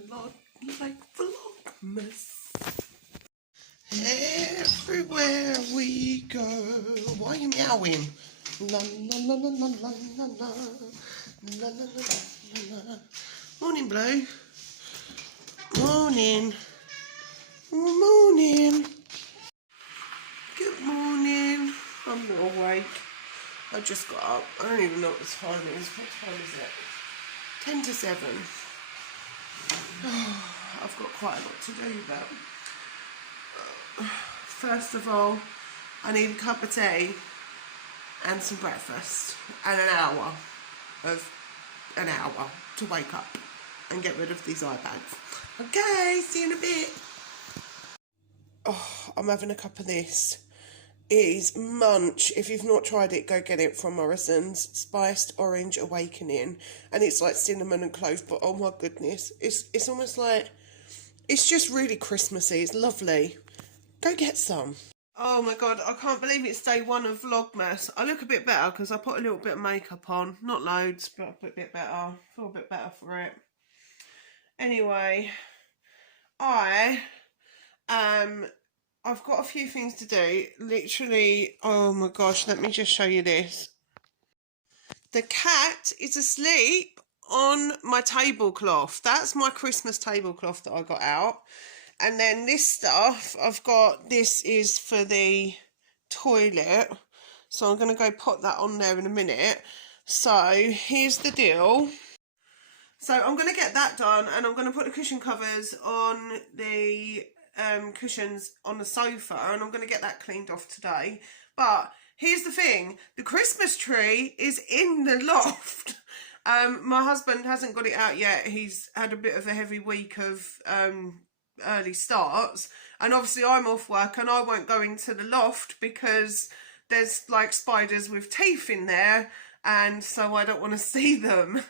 a lot like Vlogmas. Everywhere we go. Why are you meowing? La la la la la la la la la la la la. Morning, Blue. Morning. Morning. Good morning. I'm not awake. I just got up. I don't even know what the time is. What time is it? 10 to 7. Oh, I've got quite a lot to do, but first of all, I need a cup of tea and some breakfast and an hour to wake up and get rid of these iPads. Okay, see you in a bit. Oh, I'm having a cup of this. It is Munch. If you've not tried it, go get it from Morrison's. Spiced Orange Awakening. And it's like cinnamon and clove, but oh my goodness. It's almost like, it's just really Christmassy. It's lovely. Go get some. Oh my god, I can't believe it's day 1 of Vlogmas. I look a bit better because I put a little bit of makeup on. Not loads, but I put a bit better. I feel a bit better for it. Anyway, I've got a few things to do. Literally, oh my gosh, let me just show you this. The cat is asleep on my tablecloth. That's my Christmas tablecloth that I got out. And then this stuff, I've got, this is for the toilet. So I'm going to go put that on there in a minute. So here's the deal. So I'm going to get that done and I'm going to put the cushion covers on the cushions on the sofa, and I'm going to get that cleaned off today. But here's the thing, the Christmas tree is in the loft. My husband hasn't got it out yet. He's had a bit of a heavy week of early starts, and obviously I'm off work and I won't go into the loft because there's like spiders with teeth in there, and so I don't want to see them.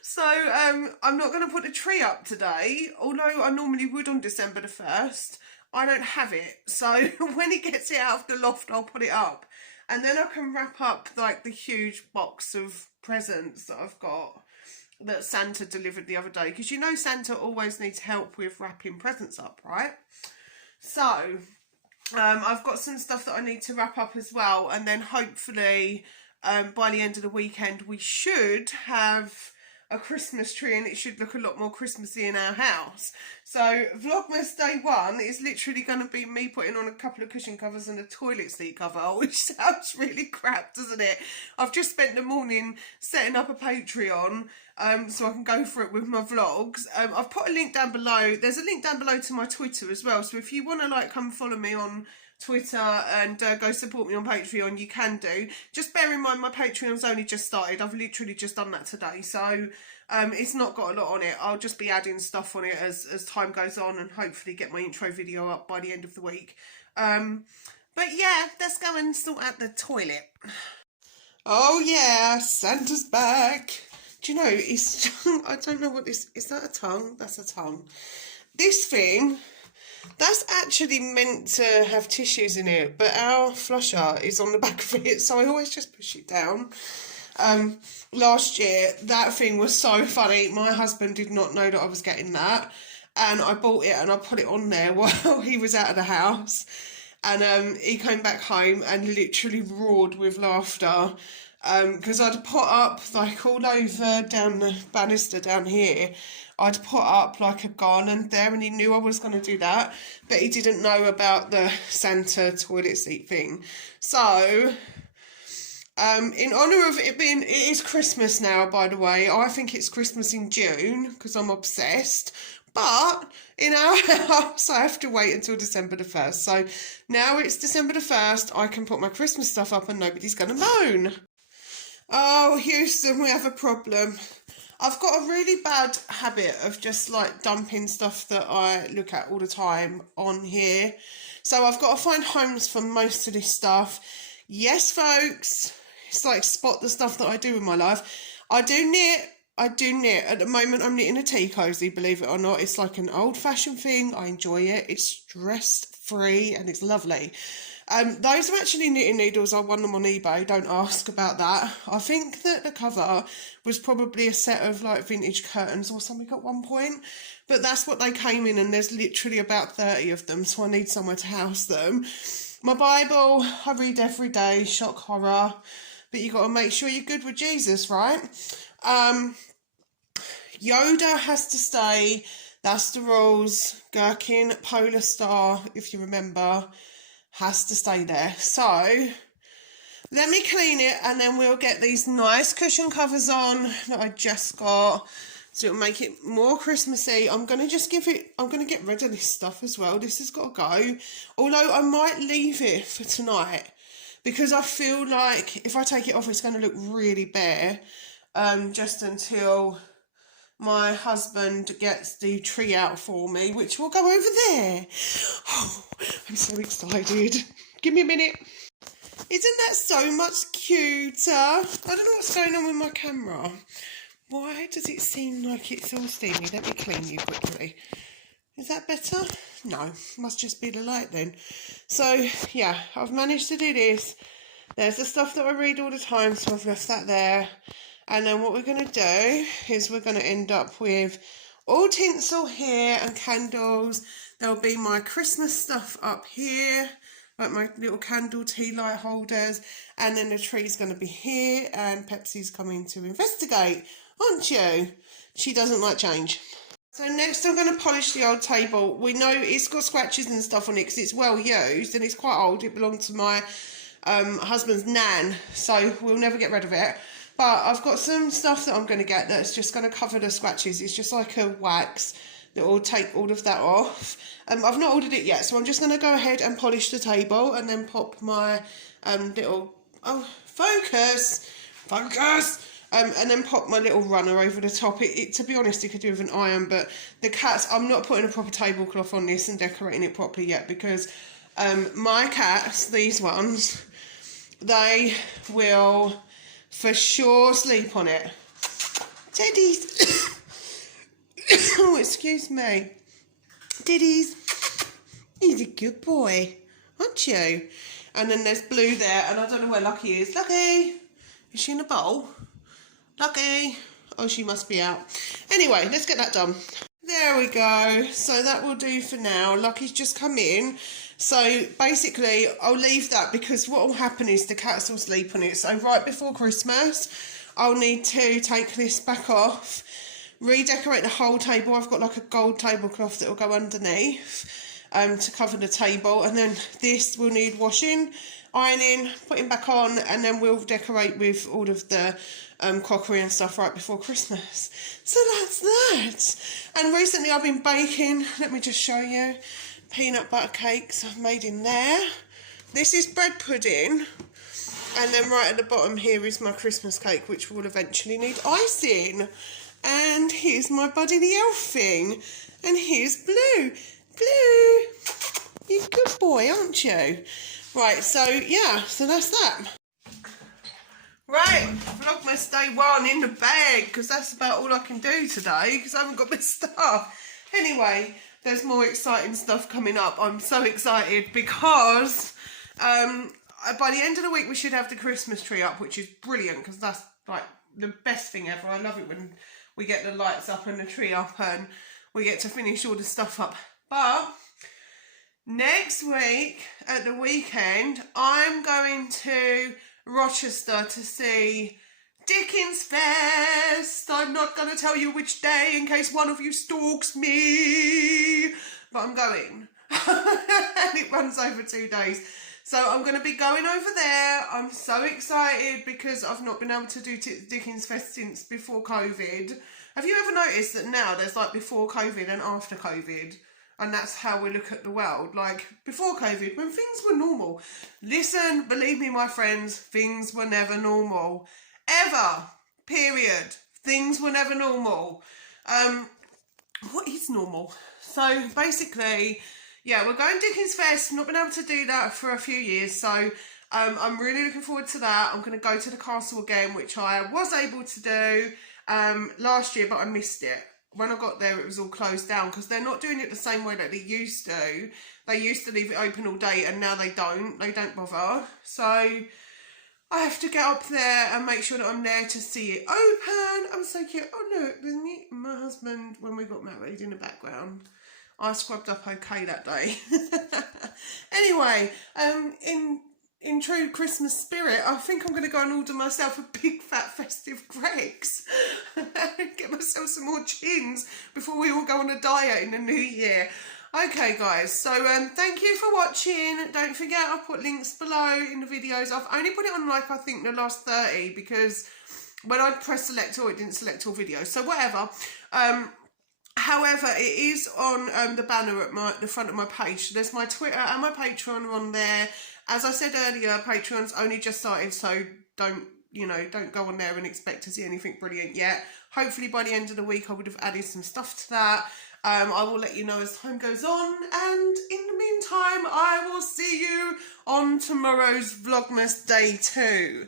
So I'm not going to put the tree up today, although I normally would on December the 1st. I don't have it, so when he gets it out of the loft I'll put it up, and then I can wrap up like the huge box of presents that I've got that Santa delivered the other day, because you know Santa always needs help with wrapping presents up, right? So I've got some stuff that I need to wrap up as well, and then hopefully by the end of the weekend we should have a Christmas tree and it should look a lot more Christmassy in our house. So Vlogmas day 1 is literally going to be me putting on a couple of cushion covers and a toilet seat cover, which sounds really crap, doesn't it? I've just spent the morning setting up a Patreon so I can go for it with my vlogs. I've put a link down below. There's a link down below to my Twitter as well, so if you want to like come follow me on Twitter and go support me on Patreon, you can do. Just bear in mind my Patreon's only just started. I've literally just done that today, so it's not got a lot on it. I'll just be adding stuff on it as time goes on, and hopefully get my intro video up by the end of the week. But yeah, let's go and sort out the toilet. Oh yeah, Santa's back. Do you know, it's, I don't know what this, is that a tongue? That's a tongue. This thing, that's actually meant to have tissues in it, but our flusher is on the back of it, so I always just push it down. Last year, that thing was so funny. My husband did not know that I was getting that, and I bought it and I put it on there while he was out of the house, and he came back home and literally roared with laughter. Because I'd put up, like, all over down the banister down here, I'd put up, like, a garland there, and he knew I was going to do that, but he didn't know about the Santa toilet seat thing. So, in honour of it being, it is Christmas now, by the way. I think it's Christmas in June, because I'm obsessed. But in our house, I have to wait until December the 1st. So, now it's December the 1st, I can put my Christmas stuff up and nobody's going to moan. Oh, Houston, we have a problem. I've got a really bad habit of just like dumping stuff that I look at all the time on here. So I've got to find homes for most of this stuff. Yes, folks, it's like spot the stuff that I do in my life. I do knit. At the moment, I'm knitting a tea cozy, believe it or not. It's like an old-fashioned thing. I enjoy it. It's stress-free and it's lovely. Those are actually knitting needles. I won them on eBay. Don't ask about that. I think that the cover was probably a set of like vintage curtains or something at one point. But that's what they came in, and there's literally about 30 of them. So I need somewhere to house them. My Bible, I read every day, shock horror. But you got to make sure you're good with Jesus, right? Yoda has to stay. That's the rules. Gherkin, Polar Star, if you remember, has to stay there. So let me clean it, and then we'll get these nice cushion covers on that I just got. So it'll make it more Christmassy. I'm going to get rid of this stuff as well. This has got to go. Although I might leave it for tonight, because I feel like if I take it off, it's going to look really bare. Just until my husband gets the tree out for me, which will go over there. Oh, I'm so excited. Give me a minute. Isn't that so much cuter? I don't know what's going on with my camera. Why does it seem like it's all steamy? Let me clean you quickly. Is that better? No, must just be the light then. So, yeah, I've managed to do this. There's the stuff that I read all the time, so I've left that there. And then what we're going to do is we're going to end up with all tinsel here and candles. There'll be my Christmas stuff up here, like my little candle tea light holders. And then the tree's going to be here, and Pepsi's coming to investigate, aren't you? She doesn't like change. So next I'm going to polish the old table. We know it's got scratches and stuff on it because it's well used and it's quite old. It belonged to my husband's nan, so we'll never get rid of it. But I've got some stuff that I'm going to get that's just going to cover the scratches. It's just like a wax that will take all of that off. I've not ordered it yet, so I'm just going to go ahead and polish the table and then pop my little... Oh, focus! And then pop my little runner over the top. To be honest, it could do with an iron, but the cats... I'm not putting a proper tablecloth on this and decorating it properly yet because my cats, these ones, they will... for sure sleep on it. Teddy's. Oh, excuse me. Teddy's. He's a good boy, aren't you? And then there's Blue there, and I don't know where Lucky is. Lucky! Is she in the bowl? Lucky! Oh, she must be out. Anyway, let's get that done. There we go. So that will do for now. Lucky's just come in. So basically, I'll leave that because what will happen is the cats will sleep on it. So right before Christmas, I'll need to take this back off, redecorate the whole table. I've got like a gold tablecloth that will go underneath to cover the table. And then this will need washing, ironing, putting back on, and then we'll decorate with all of the crockery and stuff right before Christmas. So that's that. And recently I've been baking. Let me just show you. Peanut butter cakes I've made in there. This is bread pudding, and then right at the bottom here is my Christmas cake, which will eventually need icing. And here's my Buddy the Elf thing, and here's Blue. Blue, you're a good boy, aren't you? Right, so yeah, so that's that. Right, Vlogmas day 1 in the bag, because that's about all I can do today, because I haven't got my stuff. Anyway, there's more exciting stuff coming up. I'm so excited because by the end of the week we should have the Christmas tree up, which is brilliant because that's like the best thing ever. I love it when we get the lights up and the tree up and we get to finish all the stuff up. But next week at the weekend I'm going to Rochester to see Dickens Fest. I'm not going to tell you which day in case one of you stalks me, but I'm going. And it runs over 2 days. So I'm going to be going over there. I'm so excited because I've not been able to do Dickens Fest since before COVID. Have you ever noticed that now there's like before COVID and after COVID? And that's how we look at the world. Like before COVID, when things were normal. Listen, believe me, my friends, things were never normal. Ever. Period. Things were never normal. What is normal? So basically, yeah, we're going Dickens Fest. Not been able to do that for a few years. So I'm really looking forward to that. I'm going to go to the castle again, which I was able to do last year, but I missed it. when I got there, it was all closed down because they're not doing it the same way that they used to. They used to leave it open all day, and now they don't. They don't bother. So I have to get up there and make sure that I'm there to see it open. I'm so cute. Oh look, there's me and my husband when we got married in the background. I scrubbed up okay that day. Anyway, in true Christmas spirit, I think I'm going to go and order myself a big fat festive Greggs. Get myself some more chins before we all go on a diet in the new year. Okay guys, so thank you for watching. Don't forget I'll put links below in the videos. I've only put it on like I think the last 30 because when I pressed select all, it didn't select all videos. So whatever. However, it is on the banner at the front of my page. There's my Twitter and my Patreon on there. As I said earlier, Patreon's only just started, so don't go on there and expect to see anything brilliant yet. Hopefully by the end of the week I would have added some stuff to that. I will let you know as time goes on, and in the meantime I will see you on tomorrow's Vlogmas day 2.